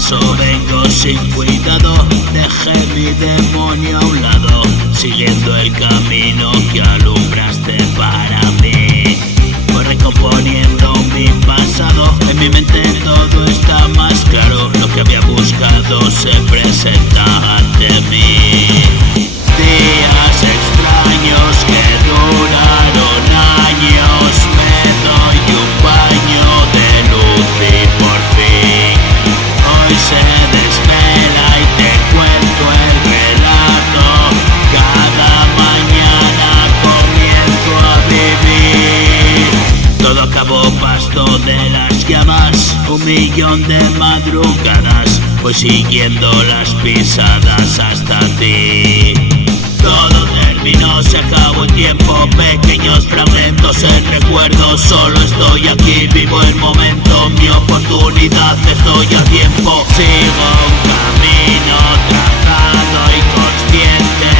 paso vengo sin cuidado, dejé mi demonio a un lado, siguiendo el camino que alumbraste para mí. Voy recomponiendo mi pasado, en mi mente todo está más claro, lo que había buscado se presenta ante mí. Días extraños que duraron años, me doy un baño de luz y por fin hoy se desvela y te cuento el relato. Cada mañana comienzo a vivir. Todo acabó pasto de las llamas, 1.000.000 de madrugadas, voy siguiendo las pisadas hasta ti. Todo terminó, se acabó el tiempo, pequeños fragmentos en recuerdo. Solo estoy aquí, vivo el momento, mi oportunidad, estoy a tiempo. Sigo un camino trazado y consciente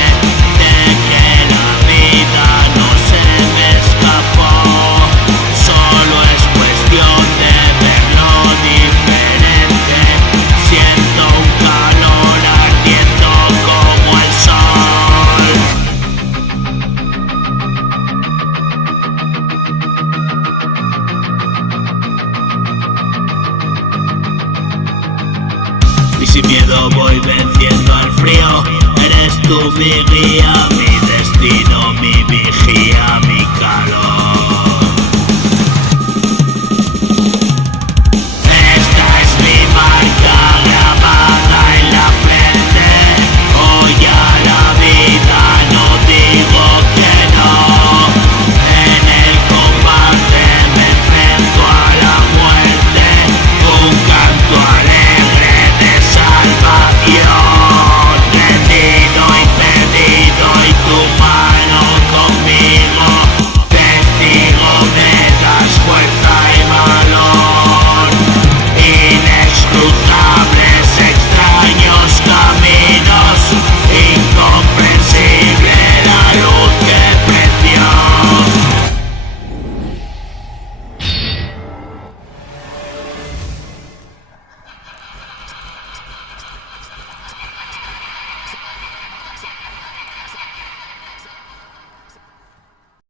de que la vida no se me escapó. Solo es cuestión de verlo diferente. Siento un calor ardiendo como el sol. Y sin miedo voy venciendo al frío. Eres tú mi guía, mi destino, mi vigía, mi calor.